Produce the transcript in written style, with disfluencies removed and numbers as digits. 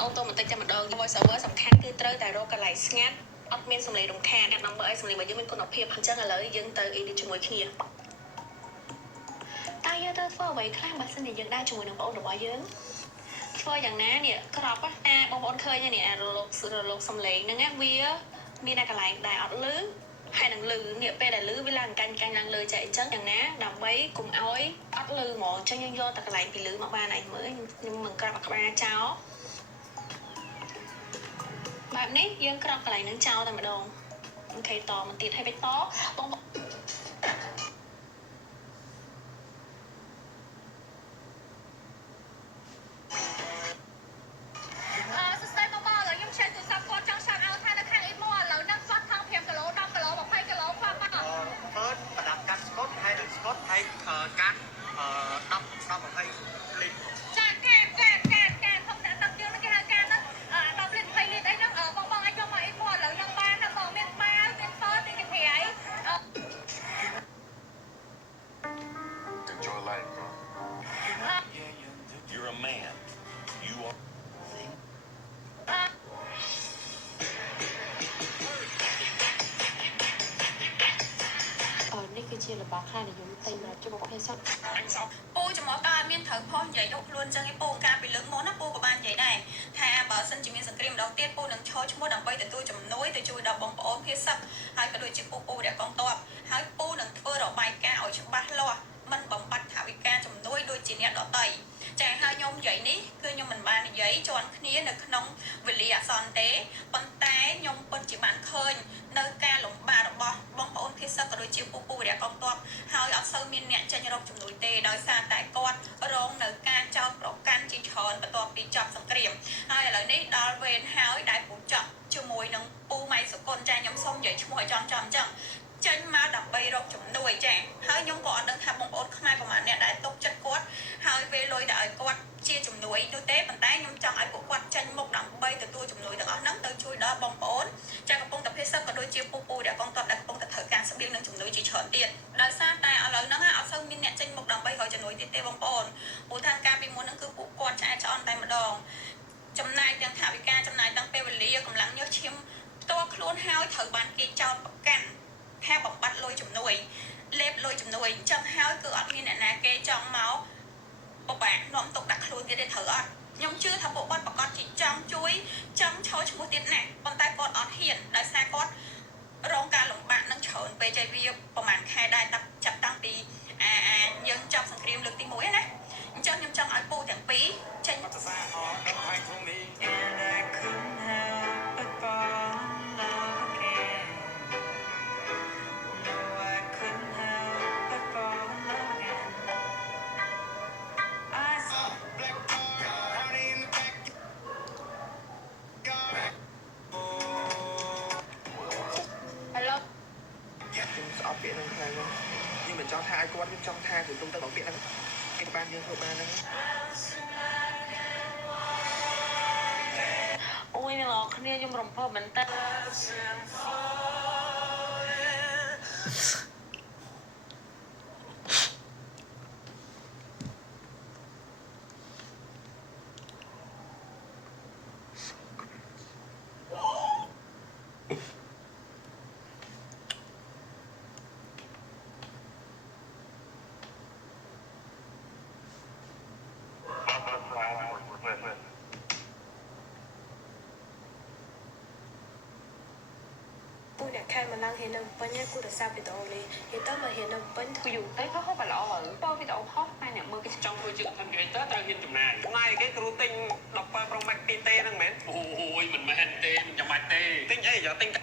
អូតូម៉ាទិកតែម្ដង voice over សំខាន់គឺត្រូវតែរកកន្លែងស្ងាត់អត់មានសំឡេងរំខានដើម្បីឲ្យសំឡេងរបស់យើងមានគុណភាពអញ្ចឹងឥឡូវយើងទៅ edit ជាមួយគ្នាតើយើងត្រូវធ្វើអ្វីខ្លះបើសិនជាយើងដើរជាមួយនឹងបងប្អូនរបស់យើងធ្វើយ៉ាងណានេះក្របបងប្អូនឃើញនេះរលកសំឡេងហ្នឹងវាមានតែកន្លែងដែលអត់លឺហើយនឹងលឺនេះពេលដែលលឺវាឡើងកាញ់ឡើងលើចែកអញ្ចឹងយ៉ាងណាដើម្បីកុំឲ្យអត់លឺហ្មងអញ្ចឹងយើងយកតែកន្លែងពីលឺមកបានឯងមើលខ្ញុំមិនក្របក្បាលចោលបែបនេះយើងក្របកន្លែងហ្នឹងចោលតែម្ដងអូខេតមកទៀតឲ្យបិទតបងជារបស់ខ្លះដែលខ្ញុំតែមកជួបប្រភេទសត្វពូចំអកតើមានត្រូវផុសនិយាយយកខ្លួនចឹងឯងពូការពីលើកមកណាពូក៏បាននិយាយដែរថាបើសិនជាមានសង្គ្រាមម្ដងទៀតពូនឹងឈរឈ្មោះដើម្បីទទួលជំនួយទៅជួយដល់បងប្អូនភាគសឹកហើយក៏ដូចជាពូរកងតបហើយពូនឹងធ្វើរបាយការណ៍ឲ្យច្បាស់លាស់មិនបំបត្តិថវិកាជំនួយដូចជាអ្នកដទៃចាហើយខ្ញុំនិយាយនេះគឺខ្ញុំមិនបាននិយាយជន់គ្នានៅក្នុងវេលាអសន្នទេប៉ុន្តែខ្ញុំពិតជាបានឃើញនៅការលំបាករបស់បងប្អូនភាគសឹកក៏ដូចជាពូរកងតបហើយអត់សូវមានអ្នកចេញរកជំនួយទេដោយសារតែគាត់រងនៅការចោទប្រកាន់ជាច្រើនបន្ទាប់ពីចប់សង្គ្រាមហើយឥឡូវនេះដល់វេនហើយដែលពូចប់ជាមួយនឹងពូម៉ៃសុគន្ធចាខ្ញុំសូមនិយាយឈ្មោះឲ្យចំអញ្ចឹងចេញមកដើម្បីរកជំនួយចាហើយខ្ញុំក៏អត់ដឹងថាបងប្អូនខ្មែរប្រហែលអ្នកដែលຕົកចិត្តគាត់ហើយពេលលុយទៅឲ្យគាត់ជាជំនួយនោះទេប៉ុន្តែខ្ញុំចង់ឲ្យពួកគាត់ចេញមុខដើម្បីទទួលជំនួយទាំងអស់ហ្នឹងទៅជួយដល់បងប្អូនចាកំពុងតែភាសឹកក៏ដូចជាពូដែលកងទ័ពដែលកំពុងតែត្រូវការស្បៀងនិងជំនួយជាច្រើនទៀតដោយសារតែឥឡូវហ្នឹងអត់សូវមានអ្នកចេញមុខដើម្បីរកជំនួយទៀតទេបងប្អូនព្រោះថាការពីមុនហ្នឹងគឺពួកគាត់ឆ្អែតឆ្អន់តែម្ដងចំណាយទាំងថវិកាចំណាយទាំងពេលវេលាកម្លាំងញើសឈាមផ្ទាល់ខ្លួនហើយត្រូវបានគេចោទប្រកាន់ថាបំបត្តិលុយជំនួយលេបលុយជំនួយអញ្ចឹងហើយគឺអត់មានអ្នកណាគេចង់មកបបាក់នាំទុកដាក់ខ្លួនទៀតទេត្រូវអត់ខ្ញុំជឿថាពួកគាត់ប្រកាសជាចង់ជួយចង់ឈរឈ្មោះទៀតណាស់ប៉ុន្តែគាត់អត់ហ៊ានដោយសារគាត់រងការលំបាកនឹងច្រើនពេកចៃវាប្រហែលខែដែរចាប់តាំងពីយើងចប់សង្គ្រាមលើកទី1ណាអញ្ចឹងខ្ញុំចង់ឲ្យពូទាំងពីរចេញមកសាអរដល់ហើយក្នុងនេះស្អប់ពាក្យហ្នឹងខ្លាំងណាស់យើងមិនចង់ថាឲ្យគាត់យើងចង់ថាគឺទុំទៅដល់ពាក្យហ្នឹងគេបានយើងធ្វើបានហ្នឹងអូយអ្នកនរគ្នាខ្ញុំរំភើបមែនតើអ្នកខែមកឡើងហ៊ាននៅពេញគូរសាវីដេអូនេះនិយាយទៅមកហ៊ាននៅពេញគឺយូរទៅហោះបាល្អហើយបើវីដេអូហោះតែអ្នកមើលគេចង់ធ្វើជា content creator ត្រូវហ៊ានចំណាយគេគ្រូទិញ17 Pro Max 2T ហ្នឹងមែនអូយមិនមែនទេមិនចាំបាច់ទេទិញអីយកទិញ